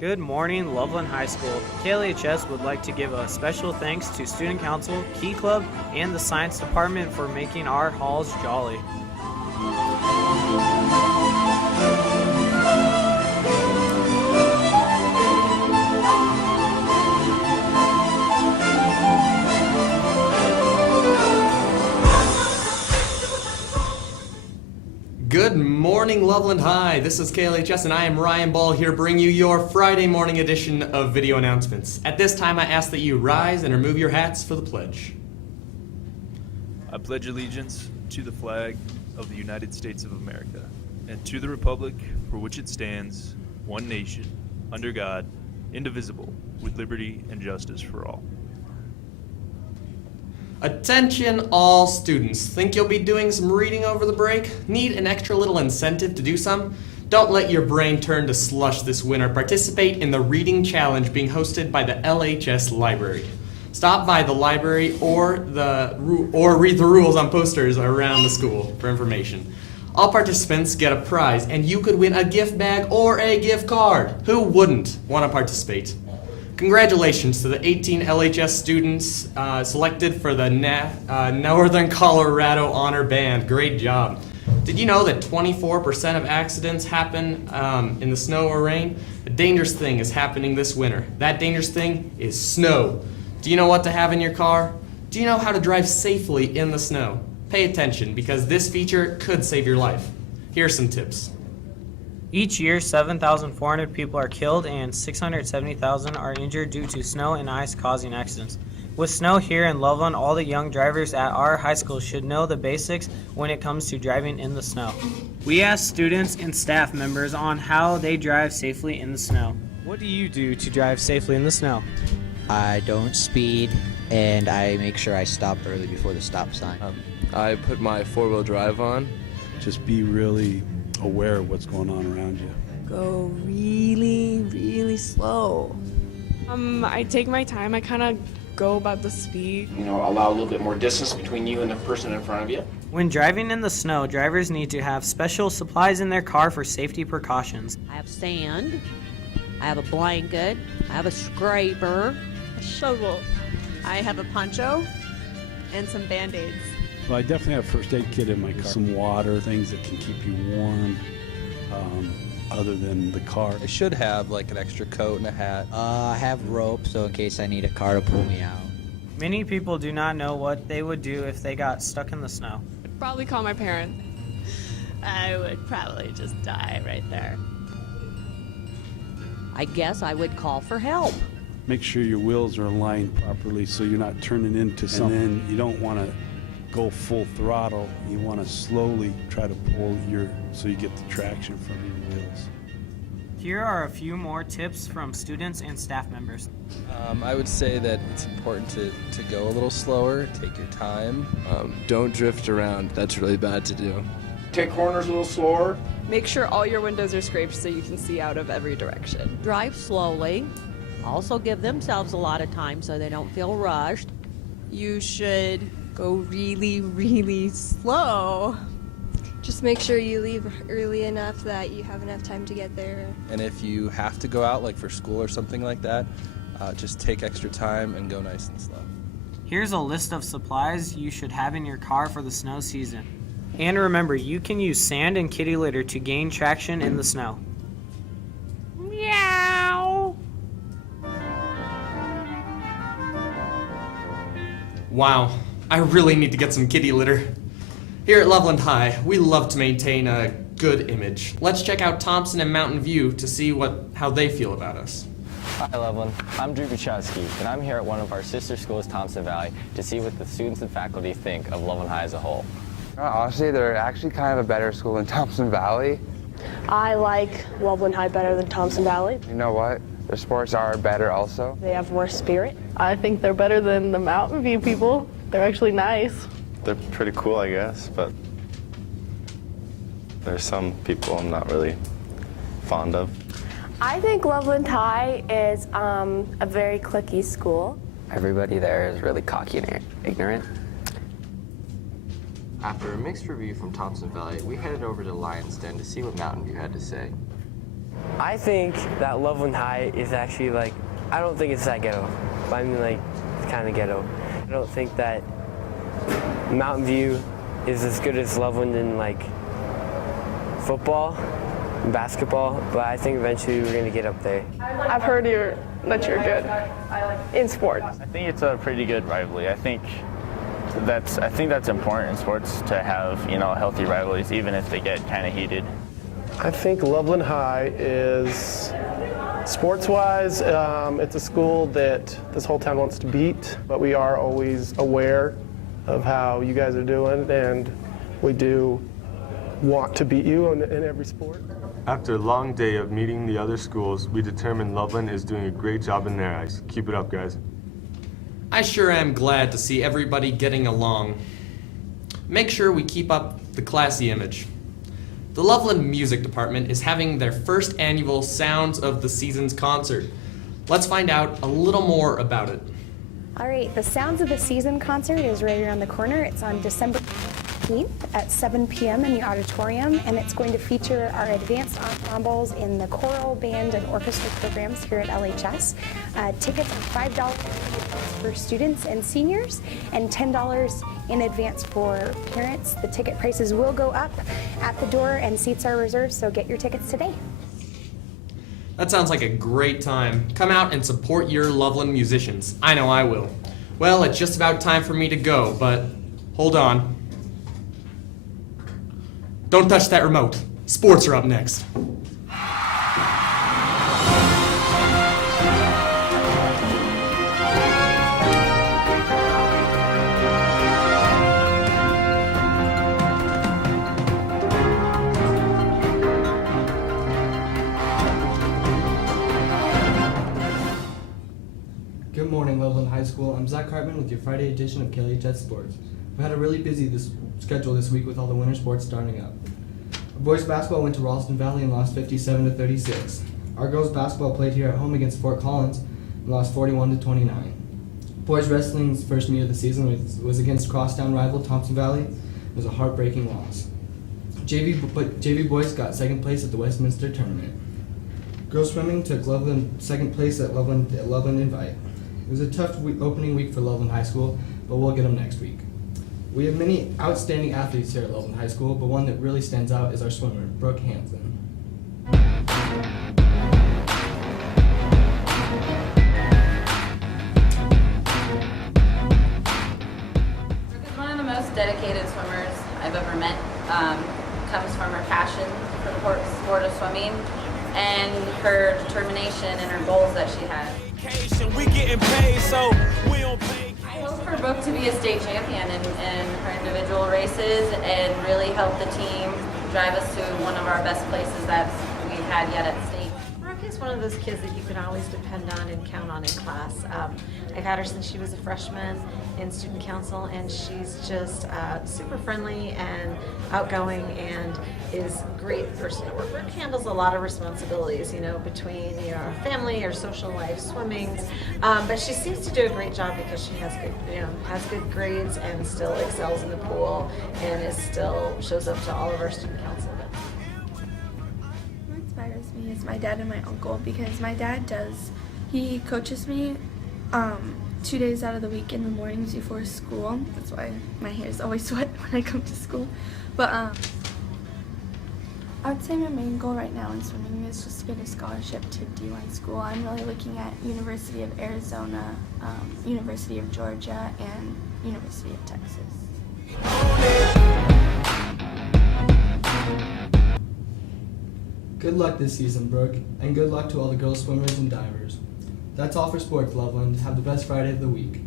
Good morning, Loveland High School. KLHS would like to give a special thanks to Student Council, Key Club, and the Science Department for making our halls jolly. Good morning, Loveland High. This is KLHS, and I am Ryan Ball here to bring you your Friday morning edition of video announcements. At this time, I ask that you rise and remove your hats for the pledge. I pledge allegiance to the flag of the United States of America and to the republic for which it stands, one nation, under God, indivisible, with liberty and justice for all. Attention all students. Think you'll be doing some reading over the break? Need an extra little incentive to do some? Don't let your brain turn to slush this winter. Participate in the reading challenge being hosted by the LHS Library. Stop by the library or read the rules on posters around the school for information. All participants get a prize, and you could win a gift bag or a gift card. Who wouldn't want to participate? Congratulations to the 18 LHS students selected for the Northern Colorado Honor Band. Great job. Did you know that 24% of accidents happen in the snow or rain? A dangerous thing is happening this winter. That dangerous thing is snow. Do you know what to have in your car? Do you know how to drive safely in the snow? Pay attention, because this feature could save your life. Here are some tips. Each year, 7,400 people are killed and 670,000 are injured due to snow and ice causing accidents. With snow here in Loveland, all the young drivers at our high school should know the basics when it comes to driving in the snow. We asked students and staff members on how they drive safely in the snow. What do you do to drive safely in the snow? I don't speed, and I make sure I stop early before the stop sign. I put my four-wheel drive on. Just be really aware of what's going on around you. Go really slow. I take my time. I kind of go about the speed. Allow a little bit more distance between you and the person in front of you. When driving in the snow, drivers need to have special supplies in their car for safety precautions. I have sand, I have a blanket, I have a scraper, A shovel. I have a poncho and some Band-Aids. Well, I definitely have a first aid kit in my car. Some water, things that can keep you warm, other than the car. I should have like an extra coat and a hat. I have rope, so in case I need a car to pull me out. Many people do not know what they would do if they got stuck in the snow. I'd probably call my parents. I would probably just die right there. I guess I would call for help. Make sure your wheels are aligned properly so you're not turning into something. And then you don't want to go full throttle. You want to slowly try to pull so you get the traction from your wheels. Here are a few more tips from students and staff members. I would say that it's important to go a little slower, take your time. Don't drift around. That's really bad to do. Take corners a little slower. Make sure all your windows are scraped so you can see out of every direction. Drive slowly. Also give themselves a lot of time so they don't feel rushed. You should go really slow. Just make sure you leave early enough that you have enough time to get there. And if you have to go out like for school or something like that, just take extra time and go nice and slow. Here's a list of supplies you should have in your car for the snow season. And remember, you can use sand and kitty litter to gain traction in the snow. Meow! Wow, I really need to get some kitty litter. Here at Loveland High, we love to maintain a good image. Let's check out Thompson and Mountain View to see how they feel about us. Hi Loveland, I'm Drew Buchowski, and I'm here at one of our sister schools, Thompson Valley, to see what the students and faculty think of Loveland High as a whole. Honestly, they're actually kind of a better school than Thompson Valley. I like Loveland High better than Thompson Valley. You know what? Their sports are better also. They have more spirit. I think they're better than the Mountain View people. They're actually nice. They're pretty cool, I guess, but there's some people I'm not really fond of. I think Loveland High is a very cliquey school. Everybody there is really cocky and ignorant. After a mixed review from Thompson Valley, we headed over to Lion's Den to see what Mountain View had to say. I think that Loveland High is actually I don't think it's that ghetto. But I mean it's kind of ghetto. I don't think that Mountain View is as good as Loveland in football and basketball, but I think eventually we're going to get up there. I've heard that you're good in sports. I think it's a pretty good rivalry. I think that's important in sports to have, healthy rivalries, even if they get kind of heated. I think Loveland High is, sports-wise, it's a school that this whole town wants to beat, but we are always aware of how you guys are doing, and we do want to beat you in every sport. After a long day of meeting the other schools, we determined Loveland is doing a great job in their eyes. Keep it up, guys. I sure am glad to see everybody getting along. Make sure we keep up the classy image. The Loveland Music Department is having their first annual Sounds of the Seasons concert. Let's find out a little more about it. All right, the Sounds of the Season concert is right around the corner. It's on December 15th at 7 p.m. in the auditorium, and it's going to feature our advanced ensembles in the choral, band, and orchestra programs here at LHS. Tickets are $5 for students and seniors, and $10 in advance for parents. The ticket prices will go up at the door, and seats are reserved, so get your tickets today. That sounds like a great time. Come out and support your Loveland musicians. I know I will. Well, it's just about time for me to go, but hold on. Don't touch that remote. Sports are up next. Good morning, Loveland High School. I'm Zach Hartman with your Friday edition of KLHS Sports. We had a really busy schedule this week with all the winter sports starting up. Our boys basketball went to Ralston Valley and lost 57-36. Our girls basketball played here at home against Fort Collins and lost 41-29. Boys wrestling's first meet of the season was against crosstown rival Thompson Valley. It was a heartbreaking loss. JV boys got second place at the Westminster tournament. Girls swimming took second place at Loveland Invite. It was a tough opening week for Loveland High School, but we'll get them next week. We have many outstanding athletes here at Loveland High School, but one that really stands out is our swimmer, Brooke Hansen. Brooke is one of the most dedicated swimmers I've ever met. Comes from her passion for the sport of swimming and her determination and her goals that she has. We getting paid, so we don't pay. I hope for Brooke to be a state champion in her individual races and really help the team drive us to one of our best places that we've had yet at state. Brooke is one of those kids that you can always depend on and count on in class. I've had her since she was a freshman in student council, and she's just super friendly and outgoing and is a great person to work with. Brooke handles a lot of responsibilities, between her family, her social life, swimming, but she seems to do a great job because she has good grades and still excels in the pool and still shows up to all of our student council events. What inspires me is my dad and my uncle, because my dad he coaches me 2 days out of the week in the mornings before school. That's why my hair is always wet when I come to school. But I would say my main goal right now in swimming is just to get a scholarship to D1 school. I'm really looking at University of Arizona, University of Georgia, and University of Texas. Good luck this season, Brooke, and good luck to all the girls swimmers and divers. That's all for sports, Loveland. Have the best Friday of the week.